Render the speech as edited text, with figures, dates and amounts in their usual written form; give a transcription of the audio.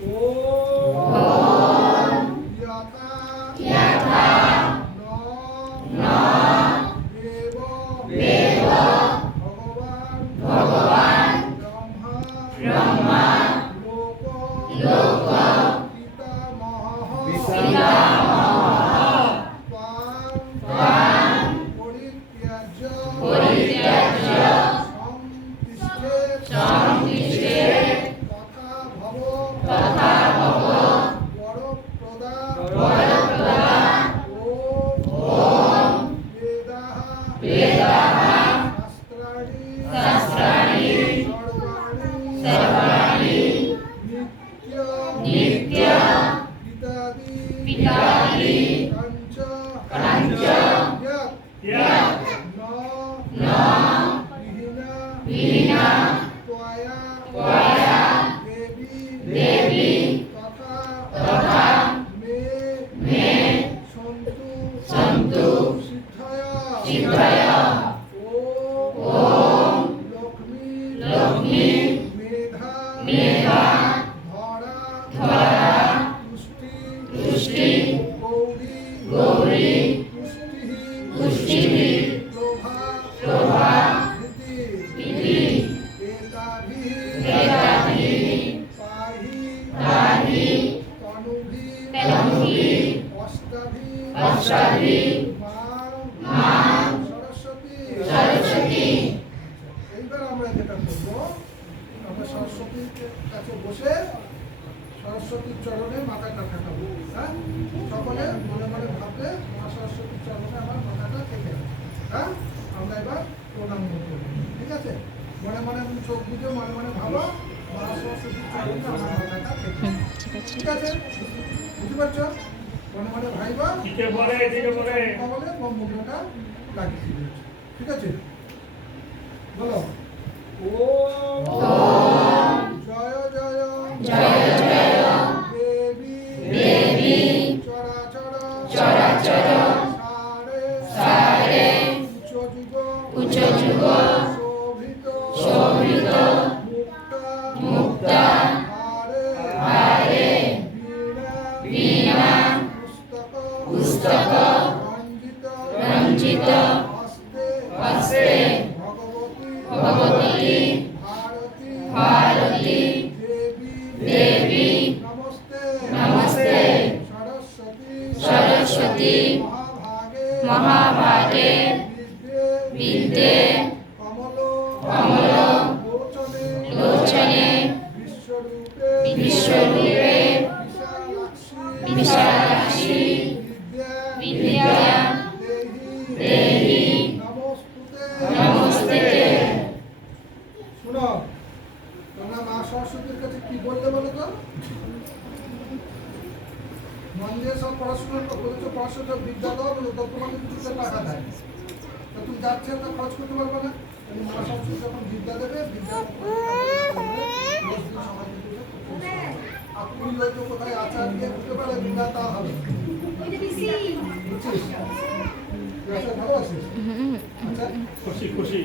ओम यथा यथा न देव भगवान ब्रह्मा लोक पितामहः त्वां परित्याज्य संतिष्ठे तथा भव वरप्रदा ओम वेदाः शास्त्राणि सर्वाणि नित्य पितादि कञ्च यत् न विहीना त्वया देवी तथा मे सन्तु सिद्धया ओम लक्ष्मी मेधा धरा तुष्टि गौरी पुष्टिः शोभा धृति एताभिः पाहि तनुभिः अष्टाभिः मां সরস্বতী। এইবার আমরা যেটা করবো, আমরা সরস্বতীর কাছে বসে সরস্বতীর চরণে মাথাটা ঠেকাবো। হ্যাঁ, সকলে মনে মনে ভাবলে মা সরস্বতীর চরণে আমার মাথাটা ঠেকে যাবে। হ্যাঁ, আমরা এবার প্রণাম করবো। ঠিক আছে, মনে মনে চোখ বুঝে মনে মনে ভাবো মা সরস্বতীর চরণে আমার মাথাটা ঠেকে। ঠিক আছে, বুঝতে পারছো? মনে মনে ভাইবা বলে মুদ্রাটা লাগিয়ে দিয়েছে। ঠিক আছে, বলো ওম জয় জয় দেবী চরাচর সারে উচ্চ যুগ শোভিত মুক্তা হারে বীণা পুস্তক রঞ্জিত হস্তে ভগবতী ভারতী দেবী নমস্তে সরস্বতী মহাভাগে বিদ্যে কমল লোচনে বিশ্বরূপে বিশালাক্ষী বিদ্যা দেহি নমস্তে। শোনো, তোমরা মা সরস্বতীর কাছে কি বললে বলো তো? মন দিয়ে সব পড়াশোনা করেছো, পড়াশোনা বিদ্যা দাও বলে তো তোমাকে কিছু টাকা দেয়, তো তুমি যাচ্ছে তো খরচ করতে পারবে না। তুমি মা সরস্বতী যখন বিদ্যা দেবে, বিদ্যা আপনি হয়তো কোথায় আচার দিয়ে উঠতে পারে বিদ্যা তা হবে। বুঝছিস? ভালো আছিস? আচ্ছা, খুশি খুশি